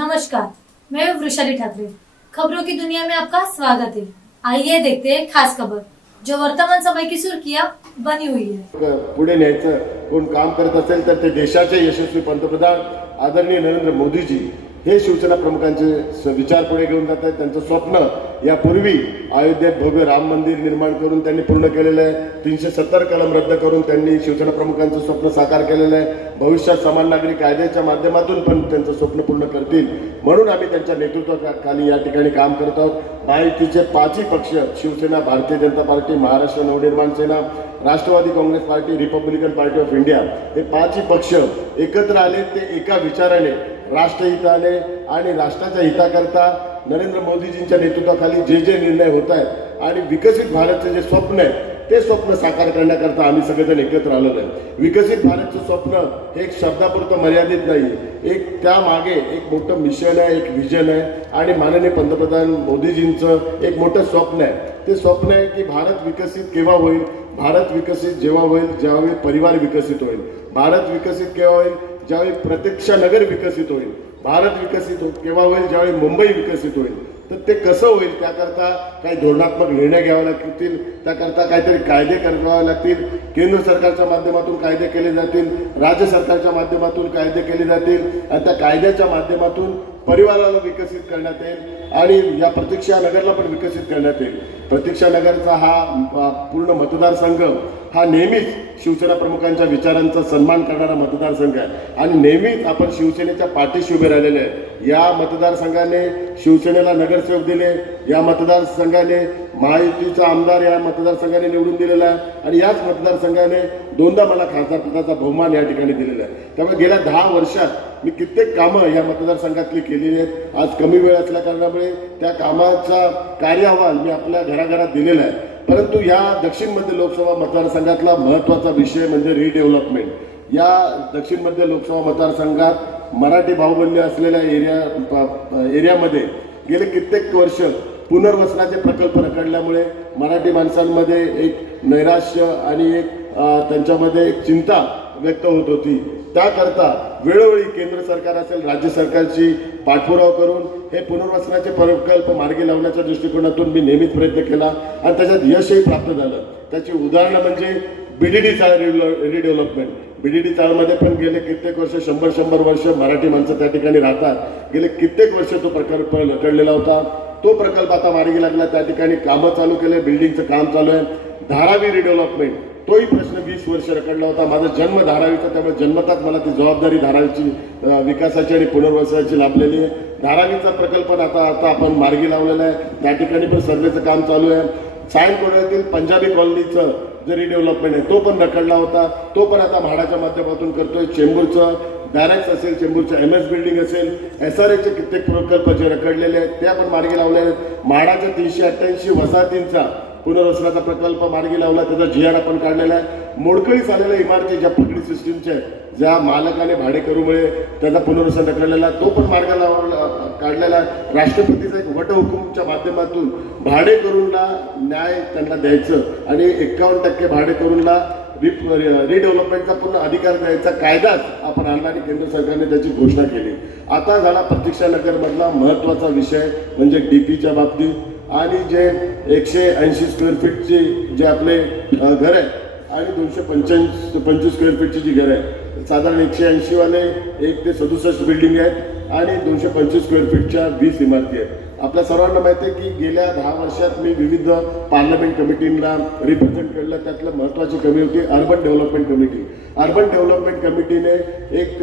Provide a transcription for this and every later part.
नमस्कार, मैं वृषाली ठाकरे। खबरों की दुनिया में आपका स्वागत है। आइए देखते हैं खास खबर जो वर्तमान समय की सुर्खियां बनी हुई है। पुढे न्यायचं कोण काम करत असेल तर ते देशाचे यशस्वी पंतप्रधान आदरणीय नरेंद्र मोदीजी हे शिवसेना प्रमुखांचे विचार पुढे घेऊन जात आहेत। त्यांचं स्वप्न यापूर्वी अयोध्येत भव्य राम मंदिर निर्माण करून त्यांनी पूर्ण केलेलं आहे। 370 कलम रद्द करून त्यांनी शिवसेना प्रमुखांचं स्वप्न साकार केलेलं आहे। भविष्यात समान नागरी कायद्याच्या माध्यमातून पण त्यांचं स्वप्न पूर्ण करतील म्हणून आम्ही त्यांच्या नेतृत्वाखाली या ठिकाणी काम करत आहोत। महायुतीचे पाचही पक्ष Shivsena, Bharatiya Janata Party, Maharashtra Navnirman Sena, Rashtrawadi Congress Party, Republican Party of India हे पाचही पक्ष एकत्र आले। ते एका विचाराने राष्ट्रहिताने आणि राष्ट्राच्या हिताकरता नरेंद्र मोदीजींच्या नेतृत्वाखाली जे जे निर्णय होत आहेत आणि विकसित भारतचे जे स्वप्न आहे ते स्वप्न साकार करण्याकरता आम्ही सगळेजण एकत्र आलेलो आहे। विकसित भारतचं स्वप्न हे एक शब्दापुरतं मर्यादित नाही, एक त्यामागे एक मोठं मिशन आहे, एक विजन आहे आणि माननीय पंतप्रधान मोदीजींचं एक मोठं स्वप्न आहे। ते स्वप्न आहे की भारत विकसित केव्हा होईल? भारत विकसित जेव्हा होईल ज्यावेळी परिवार विकसित होईल। भारत विकसित केव्हा होईल? ज्यावेळी प्रत्यक्ष नगर विकसित होईल। भारत विकसित केव्हा होईल? ज्यावेळी मुंबई विकसित होईल। तर ते कसं होईल त्याकरता काही धोरणात्मक निर्णय घ्यावे लागतील, त्याकरता काहीतरी कायदे करावे लागतील। केंद्र सरकारच्या माध्यमातून कायदे केले जातील, राज्य सरकारच्या माध्यमातून कायदे केले जातील आणि त्या कायद्याच्या माध्यमातून परिवाराला विकसित करण्यात येईल आणि या प्रतीक्षा नगरला पण विकसित करण्यात येईल। प्रतीक्षा नगरचा हा पूर्ण मतदारसंघ हा नेहमीच शिवसेना प्रमुखांच्या विचारांचा सन्मान करणारा मतदारसंघ आहे आणि नेहमीच आपण शिवसेनेच्या पाठीशी उभे राहिलेले आहे। या मतदारसंघाने शिवसेनेला नगरसेवक दिले, या मतदारसंघाने महायुतीचा आमदार या मतदारसंघाने निवडून दिलेला आहे आणि याच मतदारसंघाने दोनदा मला खासदारपदाचा बहुमान या ठिकाणी दिलेला आहे। त्यामुळे गेल्या 10 वर्षात मी कित्येक कामं या मतदारसंघातली केलेली आहेत। आज कमी वेळ असल्या कारणामुळे त्या कामाचा कार्य मी आपल्या घराघरात दिलेला आहे। परंतु या दक्षिण मध्य लोकसभा मतदारसंघातला महत्त्वाचा विषय म्हणजे रिडेव्हलपमेंट। या दक्षिण मध्य लोकसभा मतदारसंघात मराठी बाहुबल्य असलेल्या एरियामध्ये गेले कित्येक वर्ष पुनर्वसनाचे प्रकल्प रखडल्यामुळे मराठी माणसांमध्ये एक नैराश्य आणि एक त्यांच्यामध्ये एक चिंता व्यक्त होत होती। त्याकरता वेळोवेळी केंद्र सरकार असेल, राज्य सरकारची पाठपुरावा करून हे पुनर्वसनाचे प्रकल्प मार्गी लावण्याच्या दृष्टिकोनातून मी नेहमीच प्रयत्न केला आणि त्याच्यात यशही प्राप्त झालं। त्याची उदाहरणं म्हणजे बीडीडी चाळ रिडेव्हलपमेंट। बीडीडी चाळमध्ये पण गेले कित्येक वर्ष 100 वर्ष मराठी माणसं त्या ठिकाणी राहतात। गेले कित्येक वर्ष तो प्रकल्प रखडलेला होता। तो प्रकल्प आता मार्गी लागला, त्या ठिकाणी कामं चालू केले, बिल्डिंगचं काम चालू आहे। धारावी रिडेव्हलपमेंट तोही प्रश्न 20 वर्ष रखडला होता। माझा जन्म धारावीचा, त्यामुळे जन्मताच मला ती जबाबदारी धारावीची विकासाची आणि पुनर्वसनाची लाभलेली आहे। धारावीचा प्रकल्प आता आपण मार्गी लावलेला आहे, त्या ठिकाणी पण सर्वेचं काम चालू आहे। सायंकोड्यातील पंजाबी कॉलनीचं जे रिडेव्हलपमेंट आहे तो पण रखडला होता, तो पण आता म्हाडाच्या माध्यमातून करतोय। चेंबूरचं बॅरॅक्स असेल, चेंबूरचं MS बिल्डिंग असेल, SRAचे कित्येक प्रकल्प जे रखडलेले आहेत ते आपण मार्गी लावलेले आहेत। म्हाडाच्या 388 वसाहतींचा पुनर्वसनाचा प्रकल्प मार्गी लावला, त्याचा GR आपण काढलेला आहे। मोडकळीस आलेल्या इमारती ज्या पगडी सिस्टीमच्या ज्या मालकाने भाडेकरूमुळे त्याचा पुनर्वसन रखडलेला तो पण मार्ग काढलेला आहे। राष्ट्रपतीचा एक वटहुकूमच्या माध्यमातून भाडेकरूंना न्याय त्यांना द्यायचं आणि 51% भाडेकरूंना रिडेव्हलपमेंटचा पूर्ण अधिकार द्यायचा कायदाच आपण आणला आणि केंद्र सरकारने त्याची घोषणा केली। आता झाला प्रतीक्षा नगरमधला महत्त्वाचा विषय म्हणजे DPच्या बाबतीत आणि जे 180 स्क्वेअर फीटची जे आपले घर आहे आणि 225 स्क्वेअर फीटची जी घर आहे, साधारण 180 वाले 1 ते 67 बिल्डिंग आहेत आणि 225 स्क्वेअर फीटच्या 20 इमारती आहेत। आपल्या सर्वांना माहिती आहे की गेल्या 10 वर्षात मी विविध पार्लमेंट कमिटींना रिप्रेझेंट केलं। त्यातलं महत्त्वाची कमिटी होती urban development committee. Urban development कमिटीने एक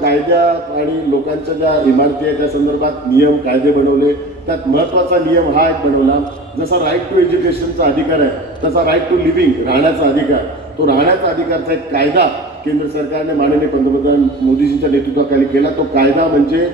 कायद्या आणि लोकांच्या ज्या इमारती आहेत त्या संदर्भात नियम कायदे बनवले। त्यात महत्त्वाचा नियम हा एक बनवला, जसा राईट टू एज्युकेशनचा अधिकार आहे तसा राईट टू लिव्हिंग राहण्याचा अधिकार, तो राहण्याचा अधिकारचा एक कायदा केंद्र सरकारने माननीय पंतप्रधान मोदीजींच्या नेतृत्वाखाली केला। तो कायदा म्हणजे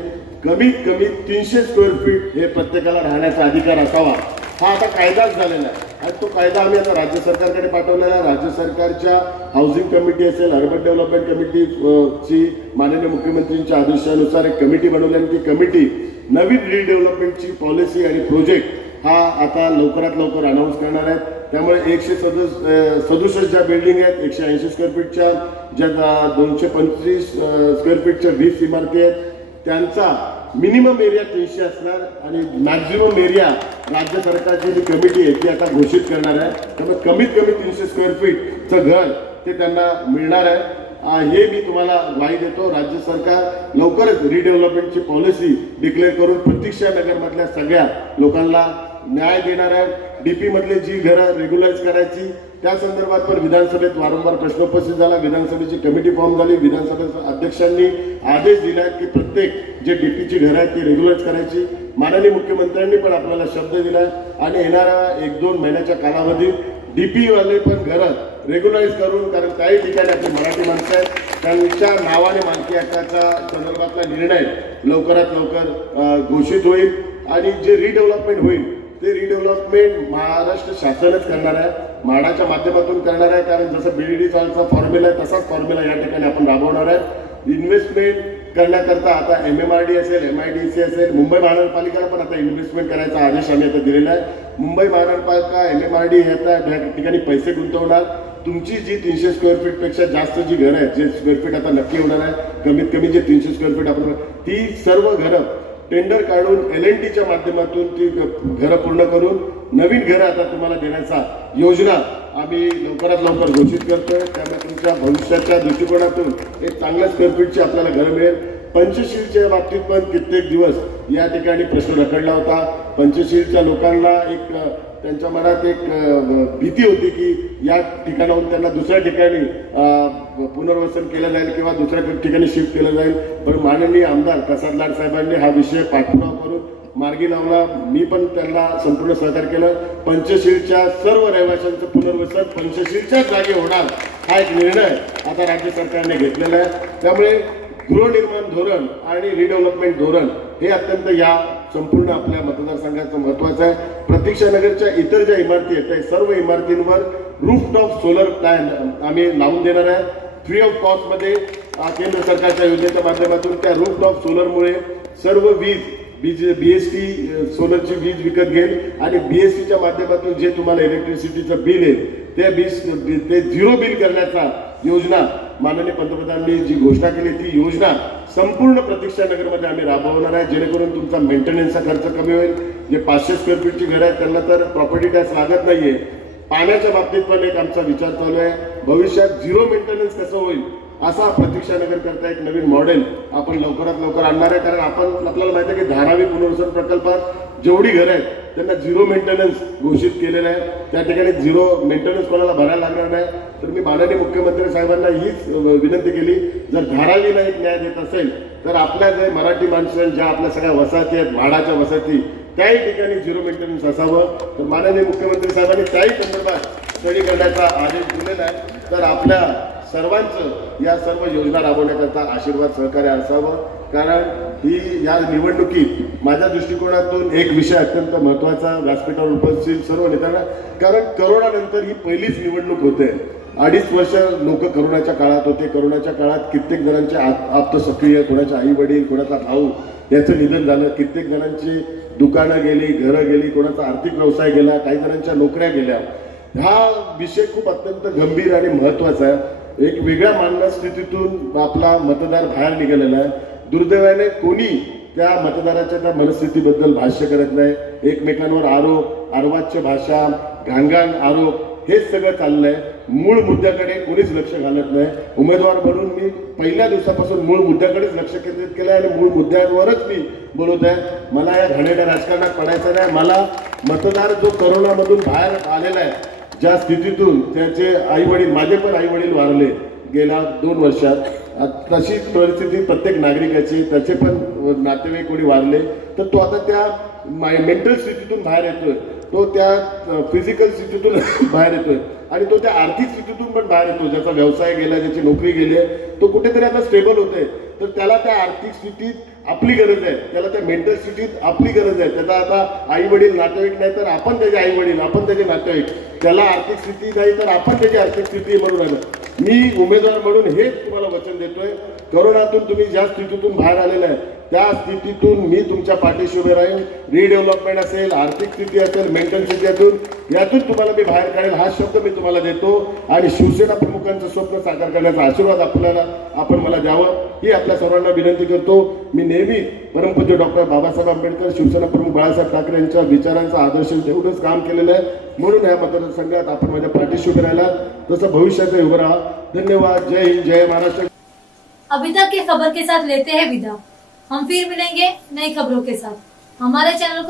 कमीत कमी 300 स्क्वेअर फीट हे प्रत्येकाला राहण्याचा अधिकार असावा, हा आता कायदाच झालेला आहे आणि तो कायदा आम्ही आता राज्य सरकारकडे पाठवलेला आहे। राज्य सरकारच्या हाऊसिंग कमिटी असेल, अर्बन डेव्हलपमेंट कमिटीची माननीय मुख्यमंत्र्यांच्या आदेशानुसार एक कमिटी बनवली आणि ती कमिटी नवीन रिडेव्हलपमेंटची पॉलिसी आणि प्रोजेक्ट हा आता लवकरात लवकर अनाऊन्स करणार आहेत। त्यामुळे 167 ज्या बिल्डिंग आहेत, 180 स्क्वेअर फीटच्या ज्या 225 स्क्वेअर फीटच्या 20 इमारती आहेत त्यांचा मिनिमम एरिया 300 असणार आणि मॅक्झिमम एरिया राज्य सरकारची जी कमिटी आहे ती आता घोषित करणार आहे. त्यामुळे कमीत कमी 300 स्क्वेअर फीटचं घर ते त्यांना मिळणार आहे. हे मी तुम्हाला ग्वाही देतो. राज्य सरकार लवकरच रिडेव्हलपमेंटची पॉलिसी डिक्लेअर करून प्रतीक्षा नगरमधल्या सगळ्या लोकांना न्याय देणार आहे. डीपी मधले जी घरं रेग्युलाइज करायची त्या संदर्भात पण विधानसभेत वारंवार प्रश्न उपस्थित झाला. विधानसभेची कमिटी फॉर्म झाली. विधानसभेच्या अध्यक्षांनी आदेश दिला की प्रत्येक जे डीपीची घरं आहेत ती रेग्युलाइज करायची. माननीय मुख्यमंत्र्यांनी पण आपल्याला शब्द दिलाय आणि येणाऱ्या 1-2 महिन्याच्या कालावधीत डीपी वाले पण घरं रेग्युलाइज करून, कारण काही ठिकाणी आपली मराठी माणसं आहेत त्यांच्या नावाने मालकी हक्काचा संदर्भातला निर्णय लवकरात लवकर घोषित होईल आणि जे रिडेव्हलपमेंट होईल ते रिडेव्हलपमेंट महाराष्ट्र शासनच करणार आहे, म्हाडाच्या माध्यमातून करणार आहे. कारण जसं BDD चालचा फॉर्म्युला आहे तसाच फॉर्म्युला या ठिकाणी आपण राबवणार आहे. इन्व्हेस्टमेंट करण्याकरता आता MMRD असेल, MIDC असेल, मुंबई महानगरपालिकेला पण आता इन्व्हेस्टमेंट करायचा आदेश आम्ही आता दिलेला आहे. मुंबई महानगरपालिका MMRD हे आता या ठिकाणी पैसे गुंतवणार. तुमची जी 300 स्क्वेअर फीट पेक्षा जास्त जी घरं आहेत, जे स्क्वेअर फीट आता नक्की होणार आहे, कमीत कमी जे 300 स्क्वेअर फीट आपण ती सर्व घरं टेंडर काढून LNTच्या माध्यमातून ती घरं पूर्ण करून नवीन घरं आता तुम्हाला देण्याचा योजना आम्ही लवकरात लवकर घोषित करतोय. त्यामुळे तुमच्या भविष्याच्या दृष्टिकोनातून एक चांगल्या स्क्वेअर फीटची आपल्याला घरं मिळेल. पंचशीलच्या बाबतीत पण कित्येक दिवस या ठिकाणी प्रश्न रखडला होता. पंचशीलच्या लोकांना एक त्यांच्या मनात एक भीती होती की या ठिकाणाहून त्यांना दुसऱ्या ठिकाणी पुनर्वसन केलं जाईल किंवा दुसऱ्या ठिकाणी शिफ्ट केलं जाईल. पण माननीय आमदार प्रसाद लाड साहेबांनी हा विषय पाठपुरावा करून मार्गी लावला. मी पण त्यांना संपूर्ण सहकार्य केलं. पंचशीलच्या सर्व रहिवाशांचं पुनर्वसन पंचशीलच्याच जागी होणार हा एक निर्णय आता राज्य सरकारने घेतलेला आहे. त्यामुळे गृहनिर्माण धोरण आणि रिडेव्हलपमेंट धोरण हे अत्यंत या संपूर्ण आपल्या मतदारसंघाचं महत्वाचं आहे. प्रतीक्षा नगरच्या इतर ज्या इमारती आहेत त्या सर्व इमारतींवर रूफटॉप सोलर प्लॅन आम्ही लावून देणार आहे. फ्री ऑफ कॉस्टमध्ये केंद्र सरकारच्या योजनेच्या माध्यमातून त्या रूफटॉप सोलरमुळे सर्व वीज BST सोलरची वीज विकत घेईल आणि BSTच्या माध्यमातून जे तुम्हाला इलेक्ट्रिसिटीचं बिल येईल ते झिरो बिल करण्याचा योजना माननीय पंतप्रधानांनी जी घोषणा केली ती योजना संपूर्ण प्रतीक्षा नगरमध्ये आम्ही राबवणार आहे. जेणेकरून तुमचा मेंटेनन्सचा खर्च कमी होईल. जे 500 स्क्वेअर फीटची घरं आहेत त्यांना तर प्रॉपर्टी टॅक्स लागत नाहीये. पाण्याच्या बाबतीत पण एक आमचा विचार चालू आहे. भविष्यात झिरो मेंटेनन्स कसं होईल असा प्रतीक्षा नगर करता एक नवीन मॉडेल आपण लवकरात लवकर आणणार आहे. कारण आपल्याला माहिती आहे की धारावी पुनर्वसन प्रकल्पात जेवढी घरं आहेत त्यांना झिरो मेंटेनन्स घोषित केलेलं आहे. त्या ठिकाणी झिरो मेंटेनन्स कोणाला भरायला लागणार नाही. तर मी माननीय मुख्यमंत्री साहेबांना हीच विनंती केली, जर धारावीला एक न्याय देत असेल तर आपल्या जे मराठी माणसं ज्या आपल्या सगळ्या वसाहती आहेत म्हाडाच्या वसाहती त्याही ठिकाणी झिरो मेंटेनन्स असावं. तर माननीय मुख्यमंत्री साहेबांनी त्याही संदर्भात स्टडी करण्याचा आदेश दिलेला आहे. तर आपल्या सर्वांचं या सर्व योजना राबवण्याकरता आशीर्वाद सहकार्य असावं. कारण ही या निवडणुकीत माझ्या दृष्टिकोनातून एक विषय अत्यंत महत्त्वाचा व्यासपीठावर उपस्थित सर्व नेत्यांना, कारण करोनानंतर ही पहिलीच निवडणूक होते. 2.5 वर्ष लोक करोनाच्या काळात होते. करोनाच्या काळात कित्येक जणांचे आप्तसक्रिय, कोणाचे आई वडील, कोणाचा भाऊ याचं निधन झालं. कित्येक जणांची दुकानं गेली, घरं गेली, कोणाचा आर्थिक व्यवसाय गेला, काही जणांच्या नोकऱ्या गेल्या. हा विषय खूप अत्यंत गंभीर आणि महत्त्वाचा आहे. एक वेगळ्या मानस्थितीतून आपला मतदार बाहेर निघालेला आहे. दुर्दैवाने कोणी त्या मतदाराच्या त्या मनस्थितीबद्दल भाष्य करत नाही. एकमेकांवर आरोप, अर्वाच्य भाषा, घाणघाण आरोप हेच सगळं चाललंय. मूळ मुद्द्याकडे कोणीच लक्ष घालत नाही. उमेदवार म्हणून मी पहिल्या दिवसापासून मूळ मुद्द्याकडेच लक्ष केंद्रित केलं आहे आणि मूळ मुद्द्यावरच मी बोलत आहे. मला या घाणेरड्या राजकारणात पडायचं नाही. मला मतदार जो करोनामधून बाहेर आलेला आहे ज्या स्थितीतून त्याचे आई वडील, माझे पण आई वडील वारले गेल्या 2 वर्षात, तशीच परिस्थिती प्रत्येक नागरिकाची, त्याचे पण नातेवाईक कोणी वारले, तर तो आता त्या मेंटल स्थितीतून बाहेर येतोय, तो त्या फिजिकल स्थितीतून बाहेर येतोय आणि तो त्या आर्थिक स्थितीतून पण बाहेर येतो. ज्याचा व्यवसाय गेला, ज्याची नोकरी गेली आहे, तो कुठेतरी आता स्टेबल होतोय. तर त्याला त्या आर्थिक स्थितीत आपली गरज आहे, त्याला त्या मेंटल स्थितीत आपली गरज आहे. त्याचा आता आई वडील, नातेवाईक नाही तर आपण त्याचे आई वडील, आपण त्याचे नातेवाईक. त्याला आर्थिक स्थिती नाही तर आपण त्याची आर्थिक स्थिती म्हणून आलं. मी उमेदवार म्हणून हेच तुम्हाला वचन देतोय. करोनातून तुम्ही ज्या स्थितीतून बाहेर आलेला आहे त्या स्थितीतून मी तुमच्या पाठीशी उभे राहील. रिडेव्हलपमेंट असेल, आर्थिक स्थिती असेल, मेंटल स्थिती असेल, यातून तुम्हाला मी बाहेर काढेल हा शब्द मी तुम्हाला देतो. आणि शिवसेना प्रमुखांचं स्वप्न साकार करण्याचा आशीर्वाद आपण मला द्यावं ही आपल्या सर्वांना विनंती करतो. मी नेहमी परमपूज्य डॉक्टर बाबासाहेब आंबेडकर, शिवसेना प्रमुख बाळासाहेब ठाकरे यांच्या विचारांचा आदर्श ठेवूनच काम केलेलं आहे. म्हणून या मतदारसंघात आपण माझ्या पाठीशी उभे राहिला, तसं भविष्याचं उभं राहा. धन्यवाद. जय हिंद, जय महाराष्ट्र. अभी तक की खबर के साथ लेते हैं विदा. हम फिर मिलेंगे नई खबरों के साथ. हमारे चैनल को